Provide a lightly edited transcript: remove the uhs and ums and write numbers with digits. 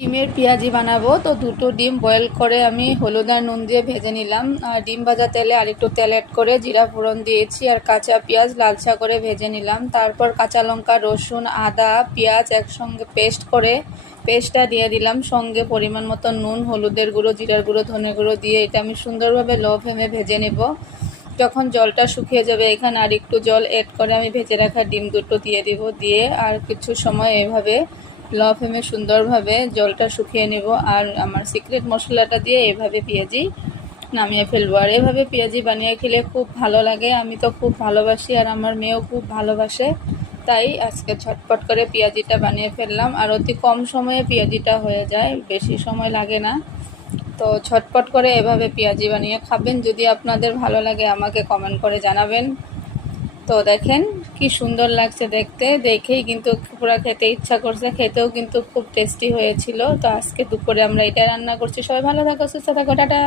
ডিমের পেঁয়াজি বানাবো। তো দুটো ডিম বয়েল করে আমি হলুদ আর নুন দিয়ে ভেজে নিলাম। আর ডিম ভাজা তেলে আরেকটু তেল অ্যাড করে জিরা ফোড়ন দিয়েছি আর কাঁচা পেঁয়াজ লালচা করে ভেজে নিলাম। তারপর কাঁচা লঙ্কা, রসুন, আদা, পেঁয়াজ একসঙ্গে পেস্ট করে পেস্টটা দিয়ে দিলাম। সঙ্গে পরিমাণ মতো নুন, হলুদের গুঁড়ো, জিরার গুঁড়ো, ধনে গুঁড়ো দিয়ে এটা আমি সুন্দরভাবে লো ফ্লেমে ভেজে নেব। যখন জলটা শুকিয়ে যাবে এখানে আর একটু জল অ্যাড করে আমি ভেজে রাখা ডিম দুটো দিয়ে দিব। দিয়ে আর কিছু সময় এভাবে লো ফ্লেমে সুন্দরভাবে জলটা শুকিয়ে নেব। আর আমার সিক্রেট মশলাটা দিয়ে এভাবে পেঁয়াজি নামিয়ে ফেলবো। আর এভাবে পেঁয়াজি বানিয়ে খেলে খুব ভালো লাগে। আমি তো খুব ভালোবাসি আর আমার মেয়েও খুব ভালোবাসে। তাই আজকে ঝটপট করে পেঁয়াজিটা বানিয়ে ফেললাম। আর অতি কম সময়ে পেঁয়াজিটা হয়ে যায়, বেশি সময় লাগে না। তো ঝটপট করে এভাবে পেঁয়াজি বানিয়ে খাবেন। যদি আপনাদের ভালো লাগে আমাকে কমেন্ট করে জানাবেন। তো দেখেন কি সুন্দর লাগছে দেখতে, দেখেই কিন্তু পুরো খেতে ইচ্ছা করছে। খেতেও কিন্তু খুব টেস্টি হয়েছিল। তো আজকে দুপুরে আমরা এটা রান্না করছি। সবাই ভালো থাকো, সুস্থ থাকো, টাটা।